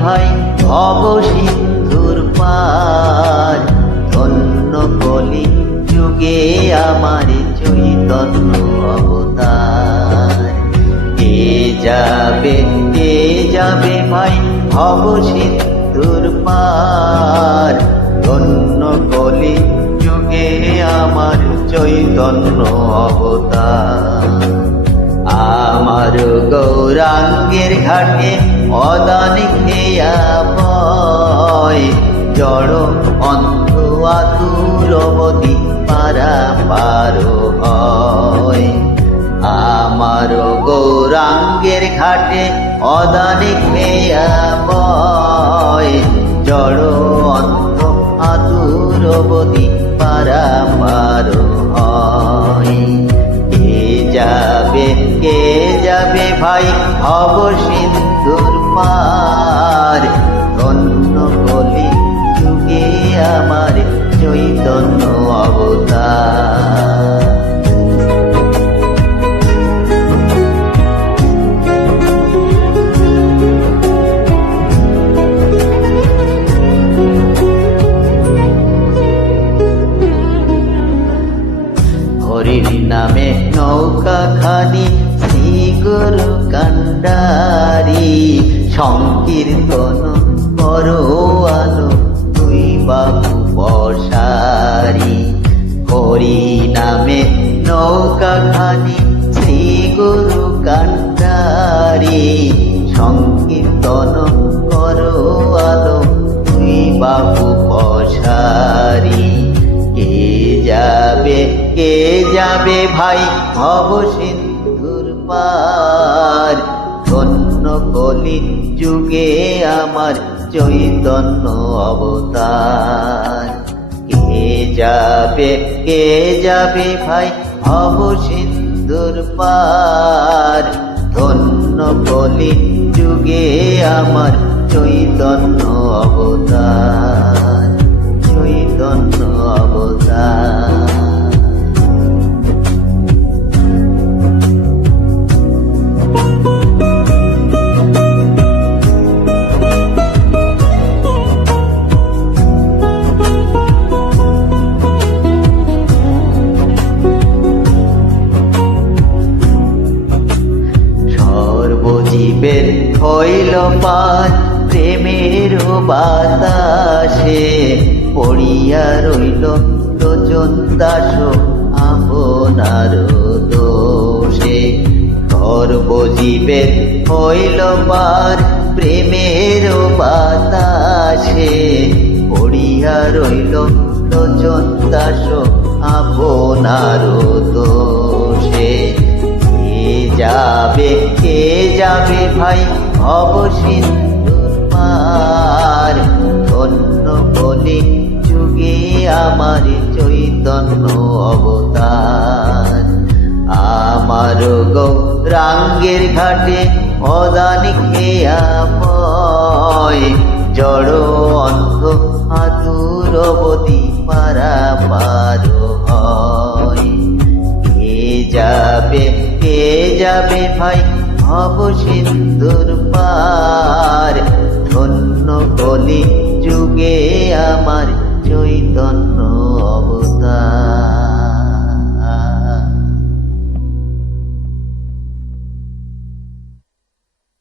ভাই ভব সিন্ধুর পার। ধন্য কলি যুগে আমার চৈতন্য অবতার। কে যাবে কে যাবে ভাই ভব সিন্ধুর পার? ধন্য কলি যুগে আমার চৈতন্য অবতার। আমার গৌরাঙ্গের ঘাটে অদানি খেয়া বয় জড় অন্ধ আতুরবতী পারা পারো হয় আমার গৌরাঙ্গের ঘাটে অদানি খেয়া বয় জড় অন্ধ আতুরবতী পারা পারো হয় কে যাবে কে যাবে ভাই ভব পার ধন্য কলি যুগে আমার চৈতন্য অবতার। নামে নৌকা খানি শ্রী গুরু কান্ডারি। সংকীর্তন করো আলো তুই বাবু বসারি হরি নামে নৌকা খানি শ্রী গুরু কান্ডারি সংকীর্তন করো আলো তুই বাবু বসারি কে যাবে কে যাবে ভাই, ভব সিন্ধুর পার। ধন্য কলি যুগে আমার চৈতন্য অবতার। কে যাবে কে যাবে ভাই ভব সিন্ধুর পার। ধন্য কলি যুগে আমার চৈতন্য অবতার চৈতন্য অবতার। পাত প্রেমের বাতাসে পড়িয়া রইল লোচন দাস আপনার দোষে। সর্বজীবের হইল পার প্রেমের বাতাসে পড়িয়া রইল লোচন দাস আপনার দোষে। যাবে, কে যাবে ভাই? ভব সিন্ধুর ধন্য বলে যুগে আমার চৈতন্য অবতার। আমার গৌরাঙ্গের ঘাটে অদান খেয়া পয় জড় অন্ধ আতুরবতী পারা পার হয়। কে যাবে কে যাবে ভাই? ভব সিন্ধুর পার ধন্য কলি যুগে আমার চৈতন্য